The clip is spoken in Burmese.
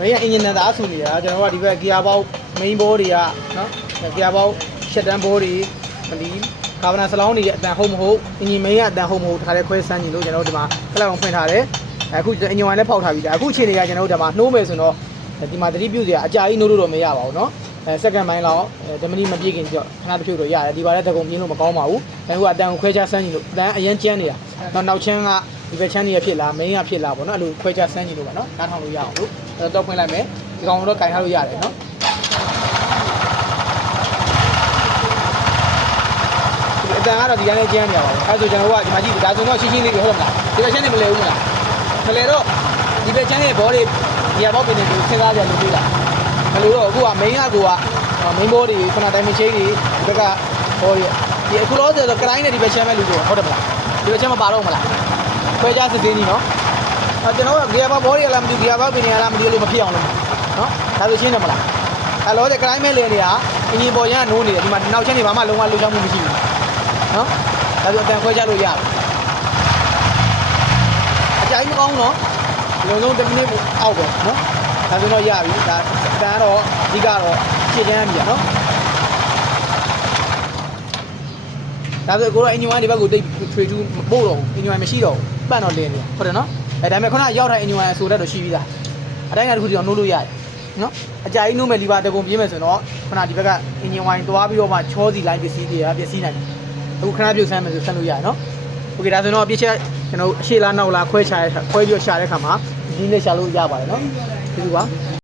ဘေးကအင်ဂျင်နဲ့သားဆူနေတာကျွန်တော်ကဒီဘက်ဂီယာဘောက် main board တွေကနော်ဂီယာဘောက်ရှက်တန်းဘောတွေဒီကာဗနာစလောင်းတွေအတန်ဟုတ်မဟုတ်အင်ဂျင် main ကအတန်ဟုတ်မဟုတ်တခါတည်းခွဲစမ်းကြည့်လို့ကျွန်တော်တို့ဒီမှာခက်လောက်ဖွင့်ထားတယ်အခုအင်ဂျင်ဝိုင်းလည်းဖောက်ထားပြီးအခုအခြေအနေကကျွန်တော်တို့ဒီမှာနှိုးမယ်ဆိုတော့ဒီမှာသတိပြုစရာအကြာကြီးနှိုးလို့တော့မရပါဘူးเนาะsecond ပိုင်းလောက်10မိနစ်မပြည့်ခင်ကြောခဏတစ်ဖြုတ်တော့ရတယ်ဒီပါလည်းတကုံပြင်းလို့မကောင်းပါဘူးအခုအတန်ကိုခွဲခြားစမ်းကြည့်လို့အတန်အရင်ကျန်းနေတာနောက်ချမ်းကဒီဘက်ချမ်းနေရဖြစ်လား main ကဖြစ်လားပေါ့နော်အဲ့လိုခွဲခြားစမ်းကြည့်လို့ပါနော်နားထောင်လို့ရအောင်လို့တော့ဖွင့်လိုက်မယ်ဒီကောင်တော့ကင်ထားလို့ရတယ်နော်အတန်ကတော့ဒီကနေ့ကျန်းနေရပါဘူးအဲ့ဆိုကျွန်တော်ကဒီမှာကြည့်ဒါဆိုတော့ရှင်းရှင်းလေးဟုတ်လားဒီဘက်ချမ်းနေမလဲဘူးမလားမလဲတော့ဒီဘက်ချမ်းရဲ့ဘောတွေဒီဘောပင်တွေကိုစဉ်းစားကြလို့တွေ့လားမလို့တော့အခုက main ကကိုက main board တွေခဏတိုင်းမချိန်းတွေဒီဘက်ကဘောတွေဒီအခုတော့ဆိုတော့ကတိုင်းနဲ့ဒီဘက်ချမ်းမဲ့လူတွေဟုတ်တယ်မလားဒီဘက်ချမ်းမပါတော့မလားခွဲခြားစစ်စင်းကြီးနော်ကျွန်တော်ကဂီယာဘောဘောတွေကလည်းမတူဂီယာဘောပင်တွေကလည်းမတူလို့မဖြစ်အောင်လို့နော်ဒါဆိုရှင်းတယ်မလားအဲ့တော့ဒီကတိုင်းမဲ့လေနေရအင်ဂျင်ပေါ်ရန်နိုးနေတယ်ဒီမှာနောက်ချင်းတွေဘာမှလုံးဝလှုပ်ရှားမှုမရှိဘူးနော်ဒါဆိုအတန်ခွဲခြားလို့ရတယ်အကြိုက်မကောင်းတော့လုံဆုံး10မိနစ်အောက်ပဲနော်ဒါဆိုတော့ရပြီဒါအတန်တော့အဓိကတော့ရှင်းချမ်းပြီနော်ဒါဆိုကိုတော့အင်ဂျင်ဝိုင်းဒီဘက်ကိုတိတ်ထွေထူးမပို့တော့ဘူးအင်ဂျင်ဝိုင်းမရှိတော့ဘူးပတ်တော့လင်းနေဟုတ်တယ်နော်ဒါပေမဲ့ခုနရောက်တဲ့အင်ဂျင်ဝိုင်းအဆိုတက်တော့ရှိပြီးသားအတိုင်းကတခုတည်းတော့နှိုးလို့ရတယ်နော်အကြာကြီးနှိုးမယ်လီဗာတကုံပြေးမယ်ဆိုတော့ခုနဒီဘက်ကအင်ဂျင်ဝိုင်းသွားပြီးတော့မှချောစီလိုင်းပစ္စည်းတွေကပစ္စည်းနိုင်တယ်အခုခဏပြုတ်ဆန်းမယ်ဆိုဆက်လို့ရတယ်နော်โอเคဒါဆိုတော့ပြည့်ချက်ကျွန်တော်အရှိလားနောက်လားခွဲပြီးတော့ရှာတဲ့ခါမှာဒီနဲ့ရှာလို့ရပါတယ်နော်ဒီလိုပါ